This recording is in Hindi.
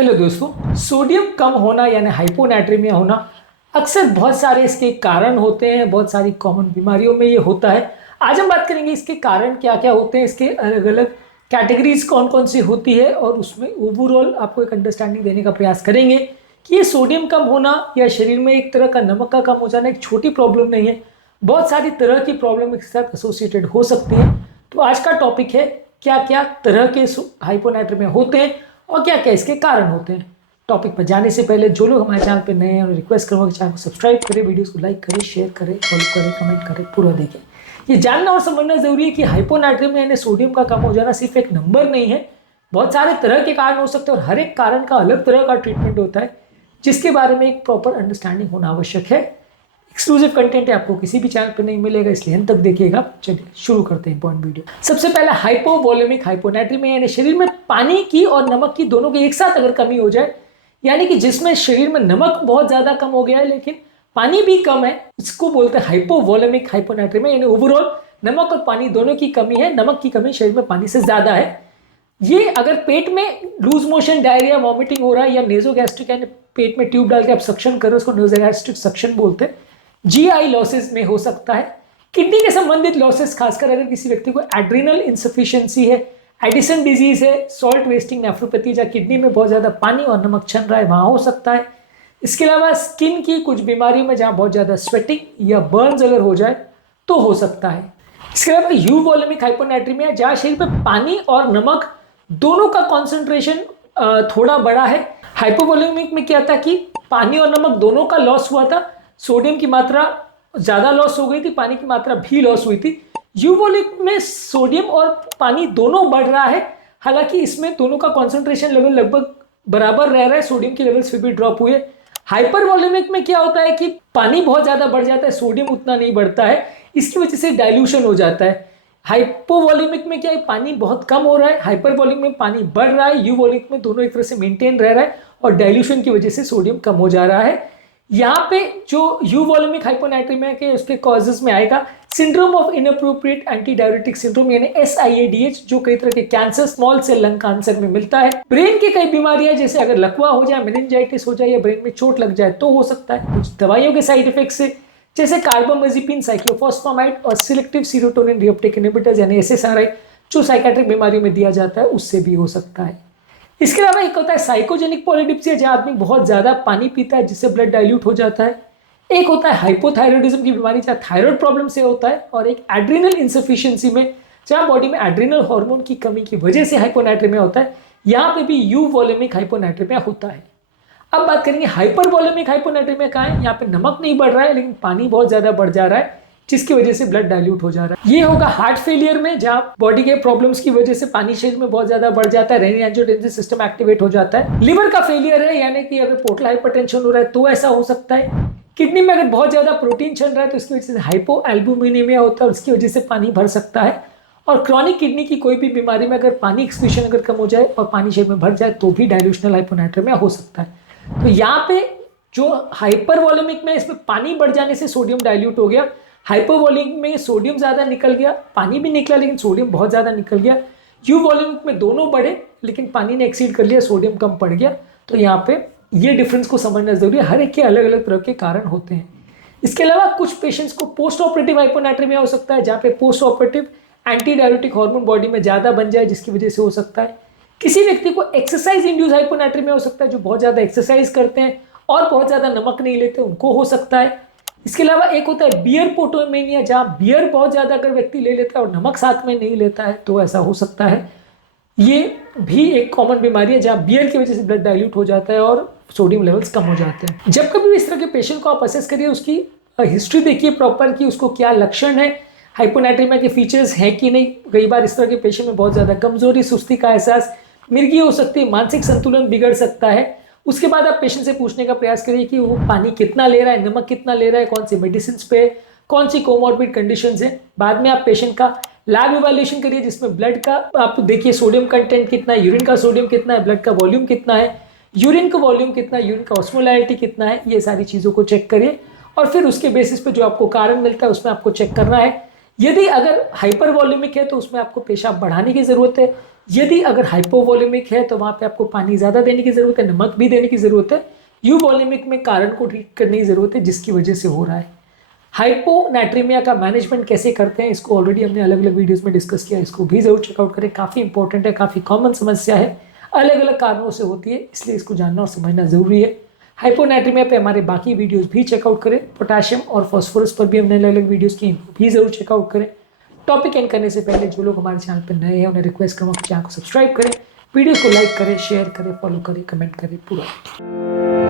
हेलो दोस्तों, सोडियम कम होना यानी हाइपोनाट्रीमिया होना अक्सर बहुत सारे इसके कारण होते हैं। बहुत सारी कॉमन बीमारियों में ये होता है। आज हम बात करेंगे इसके कारण क्या क्या होते हैं, इसके अलग अलग कैटेगरीज कौन कौन सी होती है और उसमें ओवरऑल आपको एक अंडरस्टैंडिंग देने का प्रयास करेंगे कि ये सोडियम कम होना या शरीर में एक तरह का नमक का कम हो जाना एक छोटी प्रॉब्लम नहीं है। बहुत सारी तरह की प्रॉब्लम के साथ एसोसिएटेड हो सकती है। तो आज का टॉपिक है क्या क्या तरह के हाइपोनाट्रीमिया होते हैं और क्या क्या इसके कारण होते हैं। टॉपिक पर जाने से पहले जो लोग हमारे चैनल पर नए हैं, रिक्वेस्ट करूँगा कि चैनल को सब्सक्राइब करें, वीडियोस को लाइक करें, शेयर करें, फॉलो करें, कमेंट करें, पूरा देखें। ये जानना और समझना जरूरी है कि हाइपोनाट्रीमिया यानी सोडियम का कम हो जाना सिर्फ एक नंबर नहीं है। बहुत सारे तरह के कारण हो सकते हैं और हर एक कारण का अलग तरह का ट्रीटमेंट होता है, जिसके बारे में एक प्रॉपर अंडरस्टैंडिंग होना आवश्यक है। एक्सक्लूसिव कंटेंट है, आपको किसी भी चैनल पर नहीं मिलेगा, इसलिए अंत तक देखिएगा। चलिए शुरू करते हैं इंपॉर्टेंट वीडियो। सबसे पहला हाइपोवोलेमिक हाइपोनाट्रीमिया यानी शरीर में पानी की और नमक की दोनों की एक साथ अगर कमी हो जाए, यानी कि जिसमें शरीर में नमक बहुत ज्यादा कम हो गया है लेकिन पानी भी कम है, इसको बोलते हैं हाइपोवोलेमिक हाइपोनाट्रीमिया। यानी ओवरऑल नमक और पानी दोनों की कमी है, नमक की कमी शरीर में पानी से ज्यादा है। ये अगर पेट में लूज मोशन, डायरिया, वॉमिटिंग हो रहा है या नेजोगैस्ट्रिक यानी पेट में ट्यूब डाल के आप सक्शन कर रहे हो, उसको नेजोगैस्ट्रिक सक्शन बोलते हैं। जीआई लॉसेस में हो सकता है। किडनी के संबंधित लॉसेस, खासकर अगर किसी व्यक्ति को एड्रिनल इंसफिशिएंसी है, एडिसन डिजीज है, सॉल्ट वेस्टिंग नेफ्रोपैथी जहाँ किडनी में बहुत ज्यादा पानी और नमक चल रहा है, वहां हो सकता है। इसके अलावा स्किन की कुछ बीमारियों में जहां बहुत ज्यादा स्वेटिंग या बर्न्स अगर हो जाए तो हो सकता है। इसके अलावा यूवोलेमिक हाइपोनाट्रीमिया जहां शरीर में पानी और नमक दोनों का कॉन्सेंट्रेशन थोड़ा बड़ा है। हाइपोवोलेमिक में क्या था कि पानी और नमक दोनों का लॉस हुआ था, सोडियम की मात्रा ज्यादा लॉस हो गई थी, पानी की मात्रा भी लॉस हुई थी। यूवोलिक में सोडियम और पानी दोनों बढ़ रहा है, हालांकि इसमें दोनों का कॉन्सेंट्रेशन लेवल लगभग बराबर रह रहा है, सोडियम की लेवल्स फिर भी ड्रॉप हुए। हाइपरवोलेमिक में क्या होता है कि पानी बहुत ज्यादा बढ़ जाता है, सोडियम उतना नहीं बढ़ता है, इसकी वजह से डाइल्यूशन हो जाता है। हाइपोवोलेमिक में क्या है, पानी बहुत कम हो रहा है, हाइपरवोलिक में पानी बढ़ रहा है, यूवोलिक में दोनों एक तरह से मेंटेन रह रहा है और डाइल्यूशन की वजह से सोडियम कम हो जा रहा है। यहाँ पे जो यूवोलेमिक हाइपोनाट्रीमिया के उसके कॉजेज में आएगा syndrome of inappropriate antidiuretic syndrome यानी SIADH, जो कई तरह के cancer, small cell lung cancer में मिलता है। ब्रेन की कई बीमारियां जैसे अगर लकवा हो जाए, मेनिंजाइटिस हो जाए या ब्रेन में चोट लग जाए तो हो सकता है। कुछ दवाइयों के साइड इफेक्ट से जैसे कार्बामेजेपिन, साइक्लोफॉस्फामाइड और सिलेक्टिव सीरोटोनिन रीअपटेक इनहिबिटर्स यानी SSRI जो साइकेट्रिक बीमारियों में दिया जाता है, उससे भी हो सकता है। इसके अलावा एक होता है साइकोजेनिक पॉलीडिप्सिया जहां आदमी बहुत ज्यादा पानी पीता है जिससे ब्लड डाइल्यूट हो जाता है। एक होता है हाइपोथायरॉयडिज्म की बीमारी जहां थायराइड प्रॉब्लम से होता है, और एक एड्रिनल इंसफिशिएंसी में जहां बॉडी में एड्रिनल हार्मोन की कमी की वजह से हाइपोनाट्रीमिया होता है। यहाँ पे भी यूवोलेमिक हाइपोनाट्रीमिया होता है। अब बात करेंगे हाइपरवोलेमिक हाइपोनाट्रीमिया का है। यहाँ पे नमक नहीं बढ़ रहा है लेकिन पानी बहुत ज्यादा बढ़ जा रहा है, जिसकी वजह से ब्लड डाइल्यूट हो जा रहा है। ये होगा हार्ट फेलियर में जहां बॉडी के प्रॉब्लम्स की वजह से पानी शरीर में बहुत ज्यादा बढ़ जाता है, रेनिन एंजियोटेंसिन सिस्टम एक्टिवेट हो जाता है। लिवर का फेलियर है, यानी कि अगर पोर्टल हाइपरटेंशन हो रहा है तो ऐसा हो सकता है। किडनी में अगर बहुत ज्यादा प्रोटीन चल रहा है तो इसकी वजह से हाइपोएल्बुमिनेमिया होता है, उसकी वजह से पानी भर सकता है। और क्रॉनिक किडनी की कोई भी बीमारी में अगर पानी एक्सक्रीशन अगर कम हो जाए और पानी शरीर में भर जाए तो भी डाइल्यूशनल हाइपोनाट्रीमिया हो सकता है। तो यहाँ पे जो हाइपरवोलेमिक में इसमें पानी बढ़ जाने से सोडियम डाइल्यूट हो गया, हाइपोवोलेमिक में सोडियम ज्यादा निकल गया, पानी भी निकला लेकिन सोडियम बहुत ज्यादा निकल गया। यूवोलेमिक में दोनों बढ़े लेकिन पानी ने एक्सीड कर लिया, सोडियम कम पड़ गया। तो यहाँ पे ये डिफरेंस को समझना जरूरी है, हर एक के अलग अलग तरह के कारण होते हैं। इसके अलावा कुछ पेशेंट्स को पोस्ट ऑपरेटिव हाइपोनाट्रीमिया हो सकता है, जहाँ पे post operative anti diuretic hormone body में ज्यादा बन जाए, जिसकी वजह से हो सकता है। किसी व्यक्ति को एक्सरसाइज इंड्यूस हाइपोनाट्रीमिया हो सकता है, जो बहुत ज्यादा एक्सरसाइज करते हैं और बहुत ज्यादा नमक नहीं लेते, उनको हो सकता है। इसके अलावा एक होता है बियर पोटोमेनिया, जहां बियर बहुत ज्यादा अगर व्यक्ति ले लेता है और नमक साथ में नहीं लेता है तो ऐसा हो सकता है। ये भी एक कॉमन बीमारी है जहां बियर की वजह से ब्लड डाइल्यूट हो जाता है और सोडियम लेवल्स कम हो जाते हैं। जब कभी भी इस तरह के पेशेंट को आप असेस करिए, उसकी हिस्ट्री देखिए प्रॉपर कि उसको क्या लक्षण है, हाइपोनाट्रीमिया के फीचर्स हैं कि नहीं। कई बार इस तरह के पेशेंट में बहुत ज्यादा कमजोरी, सुस्ती का एहसास, मिर्गी हो सकती है, मानसिक संतुलन बिगड़ सकता है। उसके बाद आप पेशेंट से पूछने का प्रयास करिए कि वो पानी कितना ले रहा है, नमक कितना ले रहा है, कौन सी मेडिसिन पे, कौन सी कोमॉर्बिड कंडीशंस है। बाद में आप पेशेंट का लैब इवैल्यूएशन करिए, जिसमें ब्लड का आप देखिए सोडियम कंटेंट कितना है, यूरिन का सोडियम कितना है, ब्लड का वॉल्यूम कितना है, यूरिन का वॉल्यूम कितना है, यूरिन का ऑस्मोलैरिटी कितना है। ये सारी चीजों को चेक करिए और फिर उसके बेसिस पे जो आपको कारण मिलता है उसमें आपको चेक करना है। यदि अगर हाइपरवोलेमिक है तो उसमें आपको पेशाब बढ़ाने की जरूरत है, यदि अगर हाइपोवोलेमिक है तो वहाँ पे आपको पानी ज़्यादा देने की ज़रूरत है, नमक भी देने की ज़रूरत है। यूवोलेमिक में कारण को ठीक करने की ज़रूरत है जिसकी वजह से हो रहा है। हाइपोनाट्रीमिया का मैनेजमेंट कैसे करते हैं इसको ऑलरेडी हमने अलग अलग वीडियोस में डिस्कस किया, इसको भी ज़रूर चेकआउट करें। काफ़ी इंपॉर्टेंट है, काफ़ी कॉमन समस्या है, अलग अलग कारणों से होती है, इसलिए इसको जानना और समझना ज़रूरी है। हाइपोनाट्रीमिया पे हमारे बाकी वीडियोस भी चेकआउट करें। पोटाशियम और फास्फोरस पर भी हमने अलग अलग वीडियोस की, इनको भी ज़रूर चेकआउट करें। टॉपिक एंड करने से पहले जो लोग हमारे चैनल पर नए हैं उन्हें रिक्वेस्ट करूँगा कि चैनल को सब्सक्राइब करें, वीडियो को लाइक करें, शेयर करें, फॉलो करें, कमेंट करें पूरा।